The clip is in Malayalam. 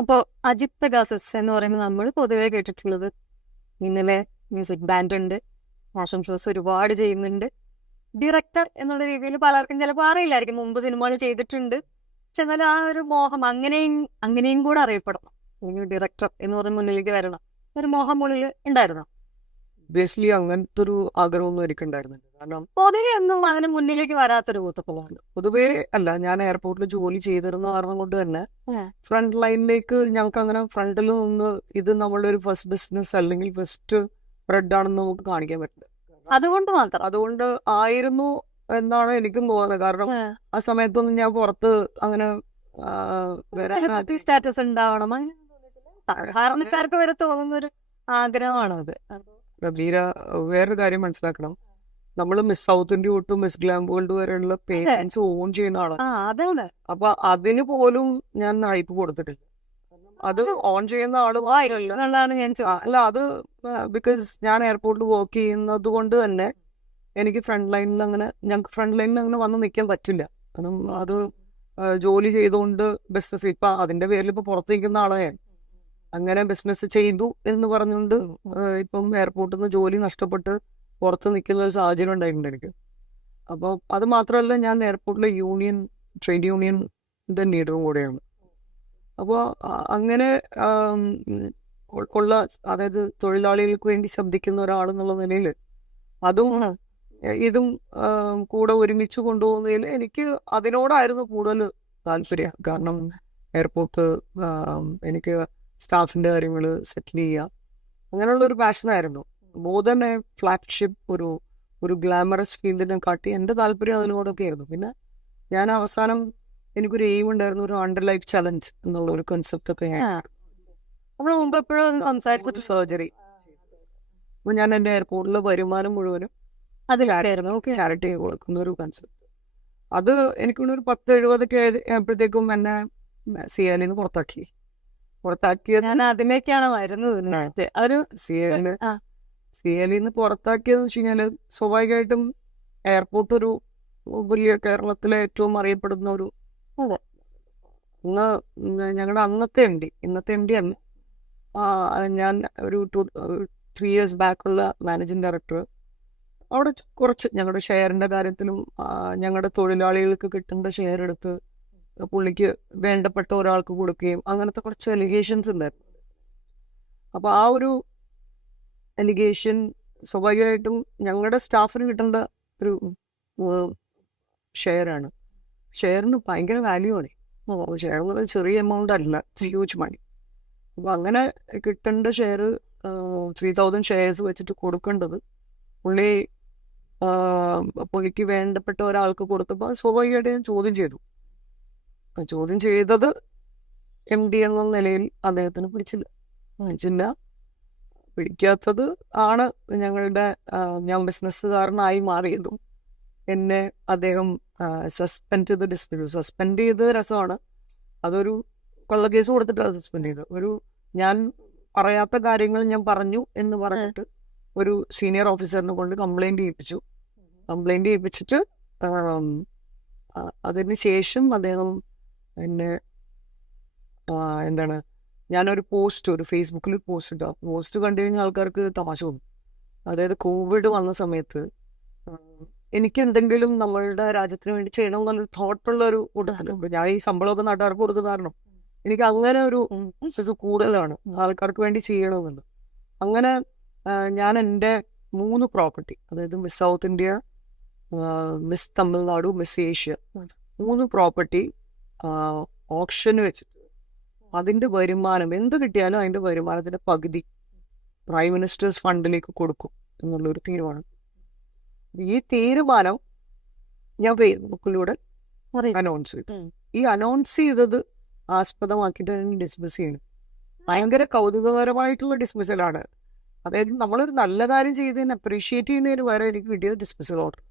അപ്പോൾ അജിത് പെഗാസസ് എന്ന് പറയുമ്പോൾ നമ്മൾ പൊതുവെ കേട്ടിട്ടുള്ളത് ഇന്നലെ മ്യൂസിക് ബാൻഡ് ഉണ്ട്, ഫാഷൻ ഷോസ് ഒരുപാട് ചെയ്യുന്നുണ്ട്, ഡയറക്ടർ എന്നുള്ള രീതിയിൽ പലർക്കും ചിലപ്പോൾ അറിയില്ലായിരിക്കും, മുമ്പ് സിനിമകൾ ചെയ്തിട്ടുണ്ട്. പക്ഷെ എന്നാലും ആ ഒരു മോഹം അങ്ങനെയും കൂടെ അറിയപ്പെടണം, ഒരു ഡയറക്ടർ എന്ന് പറഞ്ഞ മുന്നിലേക്ക് വരണം, ഒരു മോഹം മുന്നിൽ ഉണ്ടായിരുന്നു. ബേസിലി അങ്ങനത്തെ ഒരു ആഗ്രഹമൊന്നും എനിക്കുണ്ടായിരുന്നില്ല. കാരണം പൊതുവെ ഒന്നും അങ്ങനെ മുന്നിലേക്ക് വരാത്തൊരു കൂട്ടപ്പുള്ളതാണ്. പൊതുവേ അല്ല, ഞാൻ എയർപോർട്ടിൽ ജോലി ചെയ്തിരുന്ന കാരണം കൊണ്ട് തന്നെ ഫ്രണ്ട് ലൈനിലേക്ക് ഞങ്ങൾക്ക് അങ്ങനെ ഫ്രണ്ടിൽ നിന്ന് ഇത് നമ്മളുടെ ഒരു ഫസ്റ്റ് ബിസിനസ് അല്ലെങ്കിൽ ഫസ്റ്റ് സ്പ്രെഡ് ആണെന്ന് നമുക്ക് കാണിക്കാൻ പറ്റില്ല. അതുകൊണ്ട് മാത്രം അതുകൊണ്ട് ആയിരുന്നു എന്നാണ് എനിക്കും തോന്നുന്നത്. കാരണം ആ സമയത്തൊന്നും ഞാൻ പുറത്ത് അങ്ങനെ സ്റ്റാറ്റസ് ഉണ്ടാവണം അങ്ങനെ സാധാരണക്കാർക്ക് വരെ തോന്നുന്നൊരു ആഗ്രഹമാണ് അത്. റബീര, വേറൊരു കാര്യം മനസ്സിലാക്കണം, നമ്മൾ മിസ് സൗത്ത് ഇന്ത്യ തൊട്ട് മിസ് ഗ്ലാം വേൾഡ് വരെയുള്ള പേജൻസ് ഓൺ ചെയ്യുന്ന ആളാണ്. അതാണ്. അപ്പൊ അതിന് പോലും ഞാൻ ഹൈപ്പ് കൊടുത്തിട്ടില്ല. അത് ഓൺ ചെയ്യുന്ന ആള് എന്നുള്ളതാണ് ഞാൻ അല്ല, അത് ബിക്കോസ് ഞാൻ എയർപോർട്ടിൽ വർക്ക് ചെയ്യുന്നത് കൊണ്ട് തന്നെ എനിക്ക് ഞങ്ങൾക്ക് ഫ്രണ്ട് ലൈനിൽ അങ്ങനെ വന്ന് നിൽക്കാൻ പറ്റില്ല. കാരണം അത് ജോലി ചെയ്തുകൊണ്ട് ബിസിനസ് ഇപ്പൊ അതിന്റെ പേരിൽ ഇപ്പൊ പുറത്ത് നിൽക്കുന്ന ആളെ അങ്ങനെ ബിസിനസ് ചെയ്തു എന്ന് പറഞ്ഞുകൊണ്ട് ഇപ്പം എയർപോർട്ടിൽ നിന്ന് ജോലി നഷ്ടപ്പെട്ട് പുറത്ത് നിൽക്കുന്ന ഒരു സാഹചര്യം ഉണ്ടായിട്ടുണ്ട് എനിക്ക്. അപ്പോൾ അത് മാത്രമല്ല, ഞാൻ എയർപോർട്ടിലെ ട്രേഡ് യൂണിയൻ്റെ ലീഡറും കൂടെയാണ്. അപ്പോൾ അങ്ങനെ ഉള്ള, അതായത് തൊഴിലാളികൾക്ക് വേണ്ടി ശബ്ദിക്കുന്ന ഒരാളെന്നുള്ള നിലയിൽ ഇതും കൂടെ ഒരുമിച്ച് കൊണ്ടുപോകുന്നതിൽ എനിക്ക് അതിനോടായിരുന്നു കൂടുതൽ താല്പര്യം. കാരണം എയർപോർട്ട് എനിക്ക് സ്റ്റാഫിൻ്റെ കാര്യങ്ങൾ സെറ്റിൽ ചെയ്യുക, അങ്ങനെയുള്ളൊരു പാഷനായിരുന്നു. മോർ ദാൻ എ ഫ്ലാഗ്ഷിപ്പ് ഒരു ഗ്ലാമറസ് ഫീൽഡിനെ കാട്ടി എൻ്റെ താല്പര്യം അതിനോടൊക്കെ ആയിരുന്നു. പിന്നെ ഞാൻ അവസാനം എനിക്കൊരു എയിം ഉണ്ടായിരുന്നു, ഒരു അണ്ടർ ലൈഫ് ചലഞ്ച് എന്നുള്ള ഒരു കൺസെപ്റ്റ് ഒക്കെ നമ്മൾ മുമ്പ് എപ്പോഴും സംസാരിച്ചിട്ട് സർജറി. അപ്പോൾ ഞാൻ എൻ്റെ എയർപോർട്ടിലെ വരുമാനം മുഴുവനും അതിലായിരുന്നു ചാരിറ്റി കൊടുക്കുന്ന ഒരു കൺസെപ്റ്റ്. അത് എനിക്കൊരു 10-70 ആയപ്പോഴത്തേക്കും എന്നെ സിയാലിൽ നിന്ന് പുറത്താക്കിയത്. ഞാൻ അതിലേക്കാണ് വരുന്നത്. സിയാലിൽ നിന്ന് പുറത്താക്കിയതെന്ന് വെച്ച് കഴിഞ്ഞാൽ, സ്വാഭാവികമായിട്ടും എയർപോർട്ട് ഒരു വലിയ കേരളത്തിലെ ഏറ്റവും അറിയപ്പെടുന്ന ഒരു ഞങ്ങളുടെ അന്നത്തെ എം ഡി, ഇന്നത്തെ എം ഡി അല്ല, ഞാൻ ഒരു 3 years ബാക്കുള്ള മാനേജിങ് ഡയറക്ടർ, അവിടെ കുറച്ച് ഞങ്ങളുടെ ഷെയറിൻ്റെ കാര്യത്തിലും ഞങ്ങളുടെ തൊഴിലാളികൾക്ക് കിട്ടേണ്ട ഷെയർ എടുത്ത് പുള്ളിക്ക് വേണ്ടപ്പെട്ട ഒരാൾക്ക് കൊടുക്കുകയും അങ്ങനത്തെ കുറച്ച് എലിഗേഷൻസ് ഉണ്ടായിരുന്നു. അപ്പോൾ ആ ഒരു എലിഗേഷൻ സ്വാഭാവികമായിട്ടും ഞങ്ങളുടെ സ്റ്റാഫിന് കിട്ടേണ്ട ഒരു ഷെയറാണ്. ഷെയറിന് ഭയങ്കര വാല്യൂ ആണ്. ഷെയർ എന്ന് പറയുന്നത് ചെറിയ എമൗണ്ട് അല്ല, ഹ്യൂജ് മണി. അപ്പോൾ അങ്ങനെ കിട്ടേണ്ട ഷെയർ 3000 ഷെയർസ് വെച്ചിട്ട് കൊടുക്കേണ്ടത് പുള്ളിക്ക് വേണ്ടപ്പെട്ട ഒരാൾക്ക് കൊടുത്തപ്പോൾ സ്വാഭാവികമായിട്ട് ഞാൻ ചോദ്യം ചെയ്തത് എം ഡി എന്ന നിലയിൽ അദ്ദേഹത്തിന് പിടിക്കാത്തത് ആണ് ഞാൻ ബിസിനസ്സുകാരനായി മാറിയതും എന്നെ അദ്ദേഹം സസ്പെൻഡ് ചെയ്ത് രസമാണ്. അതൊരു കള്ളക്കേസ് കൊടുത്തിട്ടാണ് സസ്പെൻഡ് ചെയ്തത്. ഞാൻ പറയാത്ത കാര്യങ്ങൾ ഞാൻ പറഞ്ഞു എന്ന് പറഞ്ഞിട്ട് ഒരു സീനിയർ ഓഫീസറിനെ കൊണ്ട് കംപ്ലൈൻറ്റ് ചെയ്യിപ്പിച്ചിട്ട് അതിന് ശേഷം അദ്ദേഹം എന്നെ ഞാനൊരു ഫേസ്ബുക്കിൽ പോസ്റ്റ് കണ്ടു കഴിഞ്ഞാൽ ആൾക്കാർക്ക് തമാശ തോന്നും. അതായത് കോവിഡ് വന്ന സമയത്ത് എനിക്ക് എന്തെങ്കിലും നമ്മളുടെ രാജ്യത്തിന് വേണ്ടി ചെയ്യണം എന്നുള്ളൊരു തോട്ടുള്ള ഒരു കൂട്ടത്തില്, ഞാൻ ഈ ശമ്പളമൊക്കെ നാട്ടുകാർക്ക് കൊടുക്കുന്ന കാരണം എനിക്ക് അങ്ങനെ ഒരു കൂടുതലാണ് ആൾക്കാർക്ക് വേണ്ടി ചെയ്യണമെന്നുണ്ട്. അങ്ങനെ ഞാൻ എൻ്റെ 3 പ്രോപ്പർട്ടി, അതായത് Miss South India, Miss Tamil Nadu, Miss Asia, 3 property ഓപ്ഷന് വെച്ചിട്ട് അതിൻ്റെ വരുമാനം എന്ത് കിട്ടിയാലും അതിൻ്റെ വരുമാനത്തിൻ്റെ പകുതി പ്രൈം മിനിസ്റ്റേഴ്സ് ഫണ്ടിലേക്ക് കൊടുക്കും എന്നുള്ളൊരു തീരുമാനം. ഈ തീരുമാനം ഞാൻ ഫേസ്ബുക്കിലൂടെ അനൗൺസ് ചെയ്തു. ഈ അനൗൺസ് ചെയ്തത് ആസ്പദമാക്കിയിട്ട് ഡിസ്മിസ് ചെയ്യണം. ഭയങ്കര കൗതുകകരമായിട്ടുള്ള ഡിസ്മിസലാണ്. അതായത് നമ്മളൊരു നല്ല കാര്യം ചെയ്തതിന് അപ്രീഷിയേറ്റ് ചെയ്യുന്നതിന് വരെ എനിക്ക് കിട്ടിയത് ഡിസ്മിസൽ ഓർഡർ.